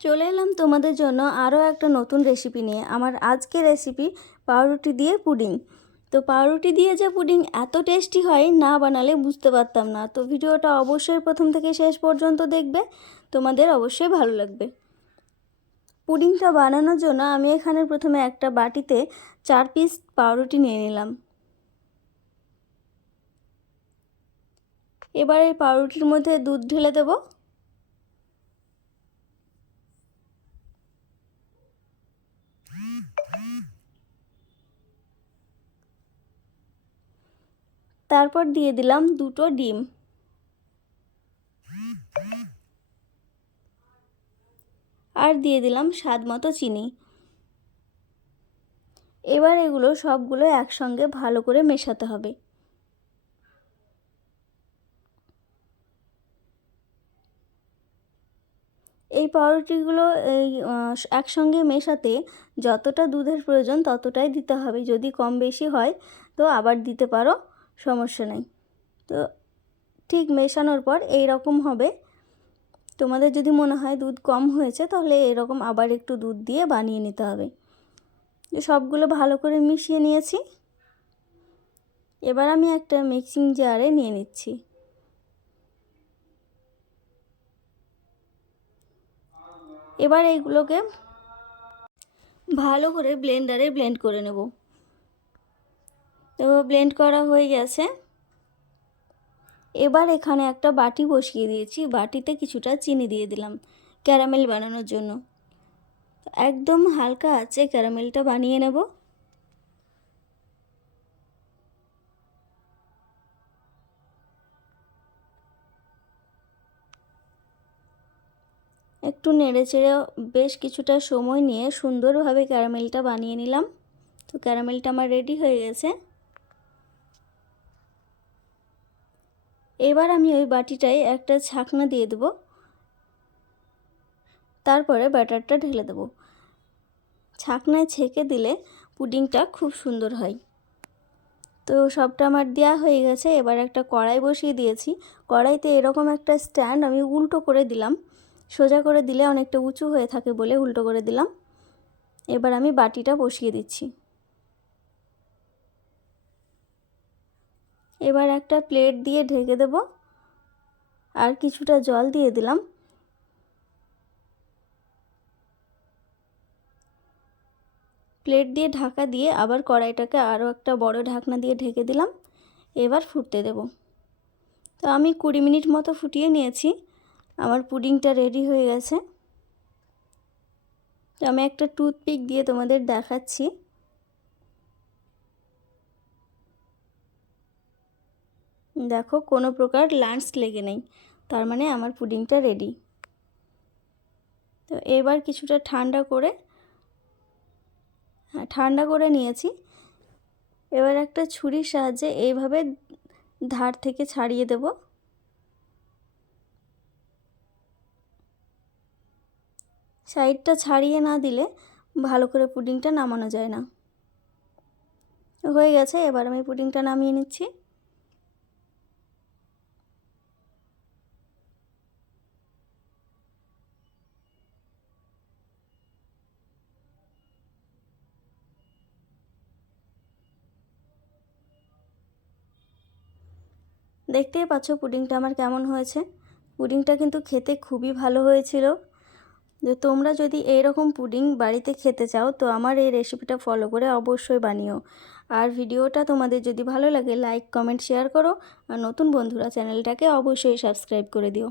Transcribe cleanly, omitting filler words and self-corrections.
চলে এলাম তোমাদের জন্য আরও একটা নতুন রেসিপি নিয়ে। আমার আজকের রেসিপি পাউরুটি দিয়ে পুডিং। তো পাউরুটি দিয়ে যে পুডিং এত টেস্টি হয়, না বানালে বুঝতে পারতাম না। তো ভিডিওটা অবশ্যই প্রথম থেকে শেষ পর্যন্ত দেখবে, তোমাদের অবশ্যই ভালো লাগবে। পুডিংটা বানানোর জন্য আমি এখানে প্রথমে একটা বাটিতে 4 পিস পাউরুটি নিয়ে নিলাম। এবার এই পাউরুটির মধ্যে দুধ ঢেলে দেবো। তারপর দিয়ে দিলাম 2টো ডিম। আর দিয়ে দিলাম স্বাদ মতো চিনি। এবার এগুলো সবগুলো একসঙ্গে ভালো করে মেশাতে হবে। এই পাউরুটিগুলো একসঙ্গে মেশাতে যতটা দুধের প্রয়োজন ততটাই দিতে হবে। যদি কম বেশি হয় তো আবার দিতে পারো, সমস্যা নেই। তো ঠিক মেশানোর পর এই রকম হবে। তোমাদের যদি মনে হয় দুধ কম হয়েছে তাহলে এরকম আবার একটু দুধ দিয়ে বানিয়ে নিতে হবে। সবগুলো ভালো করে মিশিয়ে নিয়েছি। এবার আমি একটা মিক্সিং জারে নিয়ে নিচ্ছি। এবার এইগুলোকে ভালো করে ব্লেন্ডারে ব্লেন্ড করে নেব। তো ব্লেন্ড করা হয়ে গেছে। এবার এখানে একটা বাটি বসিয়ে দিয়েছি, বাটিতে কিছুটা চিনি দিয়ে দিলাম ক্যারামেল বানানোর জন্য। একদম হালকা আঁচে ক্যারামেলটা বানিয়ে নেব। একটু নেড়েচেড়ে বেশ কিছুটা সময় নিয়ে সুন্দরভাবে ক্যারামেলটা বানিয়ে নিলাম। তো ক্যারামেলটা আমার রেডি হয়ে গেছে। এবার আমি ওই বাটিটায় একটা ছাকনা দিয়ে দেব, তারপরে ব্যাটারটা ঢেলে দেব। ছাকনায় ছেঁকে দিলে পুডিংটা খুব সুন্দর হয়। তো সবটা আমার দেওয়া হয়ে গেছে। এবার একটা কড়াই বসিয়ে দিয়েছি। কড়াইতে এরকম একটা স্ট্যান্ড আমি উল্টো করে দিলাম। সোজা করে দিলে অনেকটা উঁচু হয়ে থাকে বলে উল্টো করে দিলাম। এবার আমি বাটিটা বসিয়ে দিচ্ছি। এবার একটা প্লেট দিয়ে ঢেকে দেব, আর কিছুটা জল দিয়ে দিলাম। প্লেট দিয়ে ঢাকা দিয়ে আবার কড়াইটাকে আরও একটা বড় ঢাকনা দিয়ে ঢেকে দিলাম। এবার ফুটতে দেব। তো আমি 20 মিনিট মতো ফুটিয়ে নিয়েছি। আমার পুডিংটা রেডি হয়ে গেছে। তো আমি একটা টুথপিক দিয়ে তোমাদের দেখাচ্ছি। দেখো, কোনো প্রকার লাম্পস লেগে নেই, তার মানে আমার পুডিংটা রেডি। তো এবার কিছুটা ঠান্ডা করে নিয়েছি। এবার একটা ছুরির সাহায্যে এইভাবে ধার থেকে ছাড়িয়ে দেব। সাইডটা ছাড়িয়ে না দিলে ভালো করে পুডিংটা নামানো যায় না। হয়ে গেছে, এবার আমি পুডিংটা নামিয়ে নিচ্ছি। দেখতেই পাচ্ছ পুডিংটা আমার কেমন হয়েছে। পুডিংটা কিন্তু খেতে খুবই ভালো হয়েছিল। যে তোমরা যদি এইরকম পুডিং বাড়িতে খেতে চাও তো আমার এই রেসিপিটা ফলো করে অবশ্যই বানিও। আর ভিডিওটা তোমাদের যদি ভালো লাগে লাইক কমেন্ট শেয়ার করো। আর নতুন বন্ধুরা চ্যানেলটাকে অবশ্যই সাবস্ক্রাইব করে দিও।